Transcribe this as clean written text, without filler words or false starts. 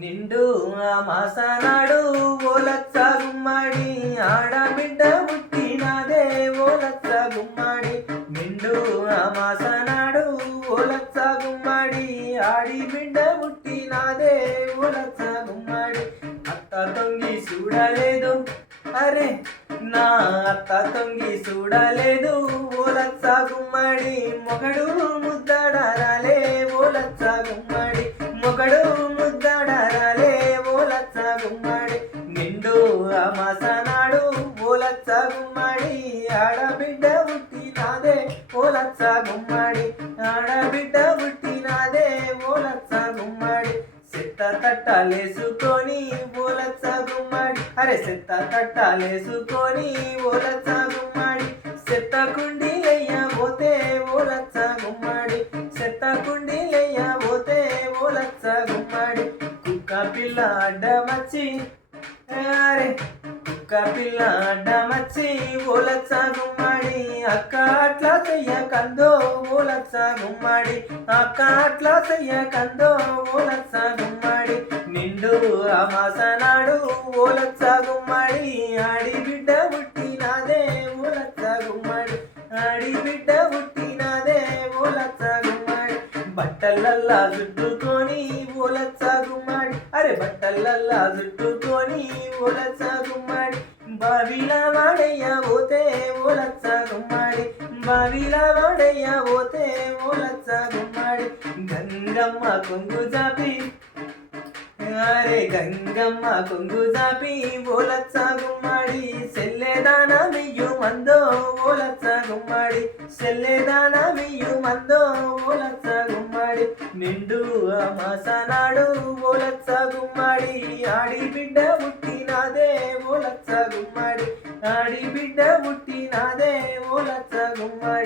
నిండు మాసనాడు ఓలచ్చ గుమ్మడి ఆడబిడ్డ పుట్టినాదే ఓలచ్చ గుమ్మడి నిండు మాసనాడు ఓలచ్చ గుమ్మడి ఆడిబిడ్డ పుట్టినాదే ఓలచ్చ గుమ్మడి అత్త తొంగి చూడలేదు అరే నా అత్త తొంగి చూడలేదు ఓలచ్చ గుమ్మడి మొగడు ముద్దడారాలే ఓలచ్చ గుమ్మడి మొగడు ముద్దడారాలే ఓలచ్చ గుమ్మడి నిండు అమాసనాడు ఓలచ్చ గుమ్మడి ఆడబిడ్డ పుట్టినాదే ఓలచ్చ గుమ్మడి ఆడబిడ్డ పుట్టినాదే ఓలచ్చ గుమ్మడి సెత్త తట్టాలేసుకొని ఓలచ్చ గుమ్మడి అరే సెత్త తట్టాలేసుకొని ఓలచ్చ గుమ్మడి సెత్త కుండీలయ్యబోతే ఓలచ్చ గుమ్మడి సెత్త కుండీలయ్యబోతే ఓలచ్చ గుమ్మడి కుక్క పిల్ల అడ్డమచ్చి అరే కుక్క పిల్ల అడ్డమచ్చి ఓలచ్చ గుమ్మడి అక్క అట్లా చెయ్యకందో ఓలచ్చ గుమ్మడి అక్క అట్లా చెయ్యకందో ఓలచ్చ గుమ్మడి నిండు అమాసనాడు ఓలచ్చ గుమ్మడి ఆడిబిడ్డ పుట్టినాదే ఓలచ్చ గుమ్మడి ఆడిబిడ్డ పుట్టినాదే ఓలచ్చ గుమ్మడి బట్టలల్లా చుట్టుకొని ఓలచ్చ గుమ్మడి అరే బట్టలల్లా చుట్టుకొని ఓలచ్చ గుమ్మడి బావిలా వాడయ్యబోతే ఓలచ్చ గుమ్మడి బావిలా వాడయ్యబోతే ఓలచ్చ గుమ్మడి గంగమ్మ కొంగు జాపి అరే గంగమ్మ కొంగు జాపి ఓలచ్చ గుమ్మడి సెల్లెదాన మియ్యు మందో ఓలచ్చ గుమ్మడి సెల్లెదాన మియ్యు మందో ఓలచ్చ గుమ్మడి నిండు అమాసనాడు ఓలచ్చ గుమ్మడి ఆడిబిడ్డ పుట్టినాదే ఓలచ్చ గుమ్మడి ఆడిబిడ్డ పుట్టినాదే ఓలచ్చ గుమ్మడి